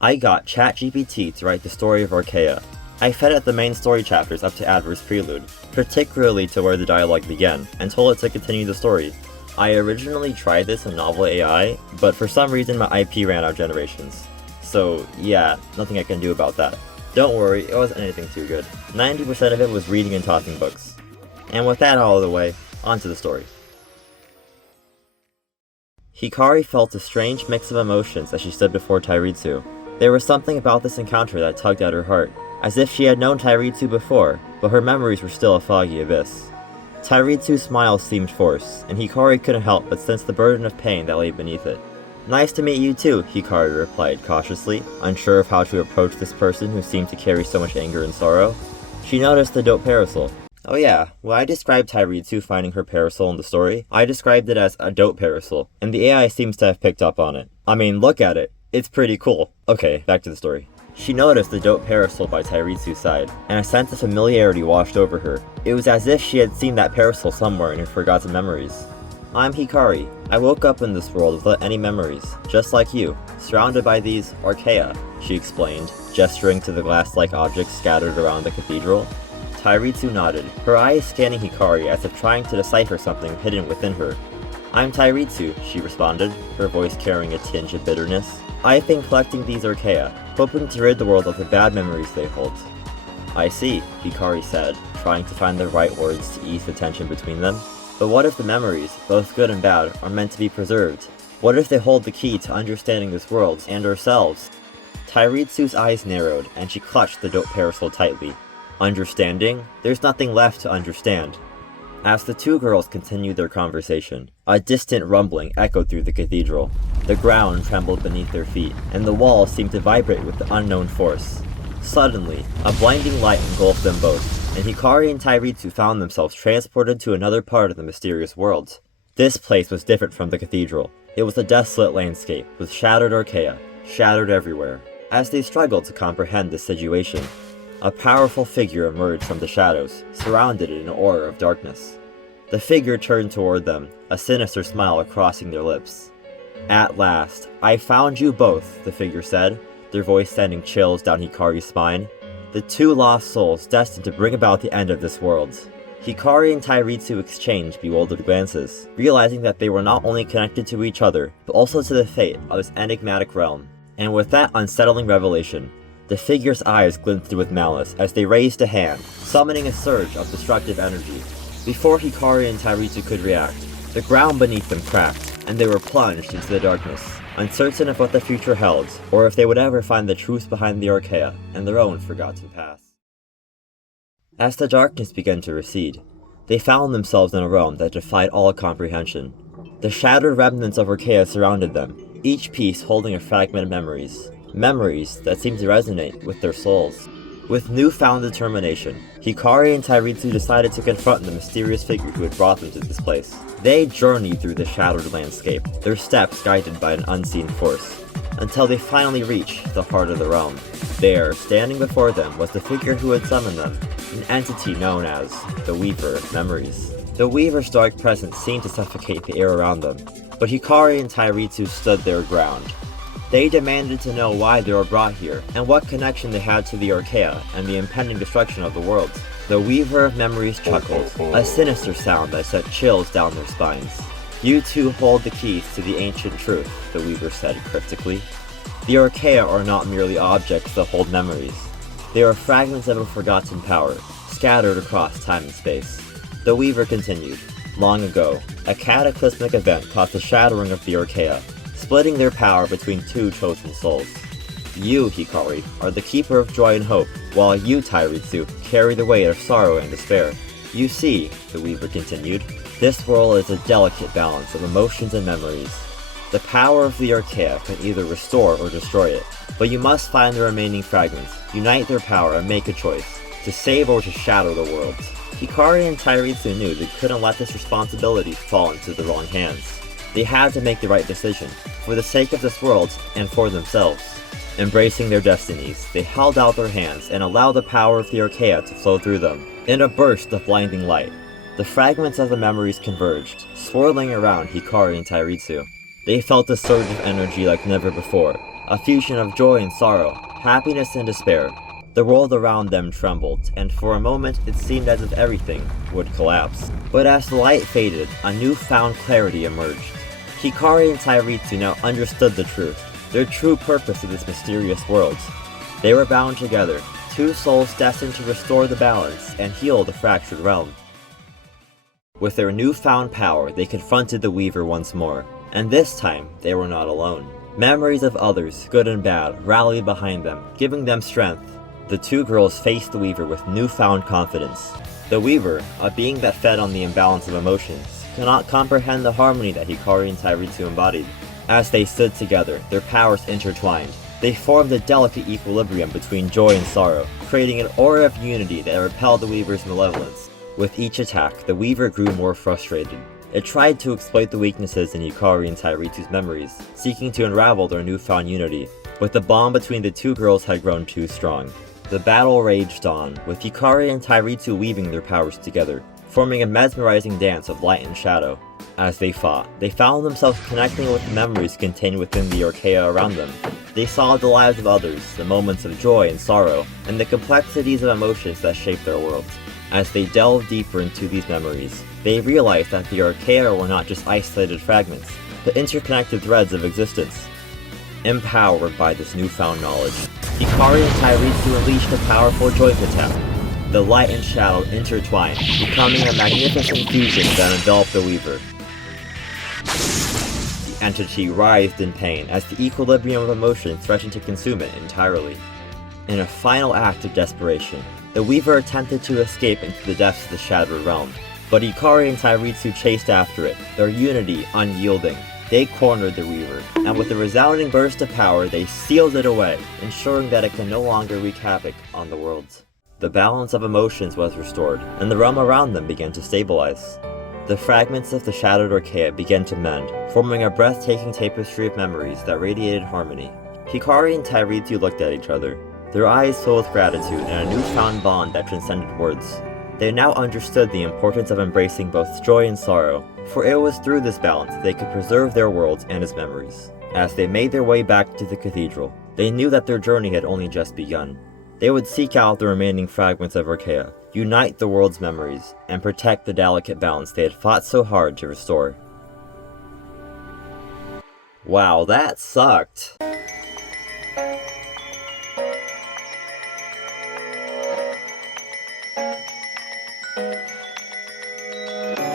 I got ChatGPT to write the story of Arcaea. I fed it the main story chapters up to Adverse Prelude, particularly to where the dialogue began, and told it to continue the story. I originally tried this in Novel AI, but for some reason my IP ran out of generations. So yeah, nothing I can do about that. Don't worry, it wasn't anything too good. 90% of it was reading and talking books. And with that out of the way, on to the story. Hikari felt a strange mix of emotions as she stood before Tairitsu. There was something about this encounter that tugged at her heart, as if she had known Tairitsu before, but her memories were still a foggy abyss. Tairitsu's smile seemed forced, and Hikari couldn't help but sense the burden of pain that lay beneath it. "Nice to meet you too," Hikari replied cautiously, unsure of how to approach this person who seemed to carry so much anger and sorrow. She noticed the dope parasol. Oh yeah, when I described Tairitsu finding her parasol in the story, I described it as a dope parasol, and the AI seems to have picked up on it. I mean, look at it. It's pretty cool. Okay, back to the story. She noticed the dope parasol by Tairitsu's side, and a sense of familiarity washed over her. It was as if she had seen that parasol somewhere in her forgotten memories. "I'm Hikari. I woke up in this world without any memories, just like you, surrounded by these Arcaea," she explained, gesturing to the glass-like objects scattered around the cathedral. Tairitsu nodded, her eyes scanning Hikari as if trying to decipher something hidden within her. "I'm Tairitsu," she responded, her voice carrying a tinge of bitterness. "I've been collecting these Arcaea, hoping to rid the world of the bad memories they hold." "I see," Hikari said, trying to find the right words to ease the tension between them. "But what if the memories, both good and bad, are meant to be preserved? What if they hold the key to understanding this world and ourselves?" Tairitsu's eyes narrowed, and she clutched the dope parasol tightly. Understanding? There's nothing left to understand. As the two girls continued their conversation, a distant rumbling echoed through the cathedral. The ground trembled beneath their feet, and the walls seemed to vibrate with the unknown force. Suddenly, a blinding light engulfed them both, and Hikari and Tairitsu found themselves transported to another part of the mysterious world. This place was different from the cathedral. It was a desolate landscape, with shattered Arcaea, shattered everywhere. As they struggled to comprehend the situation, a powerful figure emerged from the shadows, surrounded in an aura of darkness. The figure turned toward them, a sinister smile crossing their lips. "At last, I found you both," the figure said, their voice sending chills down Hikari's spine. "The two lost souls destined to bring about the end of this world." Hikari and Tairitsu exchanged bewildered glances, realizing that they were not only connected to each other, but also to the fate of this enigmatic realm. And with that unsettling revelation, the figure's eyes glinted with malice as they raised a hand, summoning a surge of destructive energy. Before Hikari and Tairitsu could react, the ground beneath them cracked, and they were plunged into the darkness, uncertain of what the future held, or if they would ever find the truth behind the Arcaea and their own forgotten past. As the darkness began to recede, they found themselves in a realm that defied all comprehension. The shattered remnants of Arcaea surrounded them, each piece holding a fragment of memories. Memories that seemed to resonate with their souls. With newfound determination, Hikari and Tairitsu decided to confront the mysterious figure who had brought them to this place. They journeyed through the shattered landscape, their steps guided by an unseen force, until they finally reached the heart of the realm. There, standing before them, was the figure who had summoned them, an entity known as the Weaver of Memories. The Weaver's dark presence seemed to suffocate the air around them, but Hikari and Tairitsu stood their ground. They demanded to know why they were brought here, and what connection they had to the Arcaea and the impending destruction of the world. The Weaver of Memories chuckled, a sinister sound that sent chills down their spines. "You two hold the keys to the ancient truth," the Weaver said cryptically. "The Arcaea are not merely objects that hold memories. They are fragments of a forgotten power, scattered across time and space." The Weaver continued, "Long ago, a cataclysmic event caused the shattering of the Arcaea, splitting their power between two chosen souls. You, Hikari, are the keeper of joy and hope, while you, Tairitsu, carry the weight of sorrow and despair. You see," the Weaver continued, "this world is a delicate balance of emotions and memories. The power of the Arcaea can either restore or destroy it, but you must find the remaining fragments, unite their power and make a choice, to save or to shatter the world." Hikari and Tairitsu knew they couldn't let this responsibility fall into the wrong hands. They had to make the right decision, for the sake of this world and for themselves. Embracing their destinies, they held out their hands and allowed the power of the Arcaea to flow through them. In a burst of blinding light, the fragments of the memories converged, swirling around Hikari and Tairitsu. They felt a surge of energy like never before, a fusion of joy and sorrow, happiness and despair. The world around them trembled, and for a moment it seemed as if everything would collapse. But as the light faded, a newfound clarity emerged. Hikari and Tairitsu now understood the truth, their true purpose of this mysterious world. They were bound together, two souls destined to restore the balance and heal the fractured realm. With their newfound power, they confronted the Weaver once more, and this time they were not alone. Memories of others, good and bad, rallied behind them, giving them strength. The two girls faced the Weaver with newfound confidence. The Weaver, a being that fed on the imbalance of emotions, cannot comprehend the harmony that Hikari and Tairitsu embodied. As they stood together, their powers intertwined. They formed a delicate equilibrium between joy and sorrow, creating an aura of unity that repelled the Weaver's malevolence. With each attack, the Weaver grew more frustrated. It tried to exploit the weaknesses in Hikari and Tairitsu's memories, seeking to unravel their newfound unity, but the bond between the two girls had grown too strong. The battle raged on, with Hikari and Tairitsu weaving their powers together, forming a mesmerizing dance of light and shadow. As they fought, they found themselves connecting with the memories contained within the Arcaea around them. They saw the lives of others, the moments of joy and sorrow, and the complexities of emotions that shaped their worlds. As they delved deeper into these memories, they realized that the Arcaea were not just isolated fragments, but interconnected threads of existence. Empowered by this newfound knowledge, Hikari and Tairitsu unleashed a powerful joint attack. The light and shadow intertwined, becoming a magnificent fusion that enveloped the Weaver. The entity writhed in pain as the equilibrium of emotion threatened to consume it entirely. In a final act of desperation, the Weaver attempted to escape into the depths of the Shattered Realm, but Hikari and Tairitsu chased after it, their unity unyielding. They cornered the Weaver, and with a resounding burst of power, they sealed it away, ensuring that it can no longer wreak havoc on the worlds. The balance of emotions was restored, and the realm around them began to stabilize. The fragments of the shattered Arcaea began to mend, forming a breathtaking tapestry of memories that radiated harmony. Hikari and Tairitsu looked at each other, their eyes filled with gratitude and a newfound bond that transcended words. They now understood the importance of embracing both joy and sorrow, for it was through this balance they could preserve their worlds and its memories. As they made their way back to the cathedral, they knew that their journey had only just begun. They would seek out the remaining fragments of Arcaea, unite the world's memories, and protect the delicate balance they had fought so hard to restore. Wow, that sucked!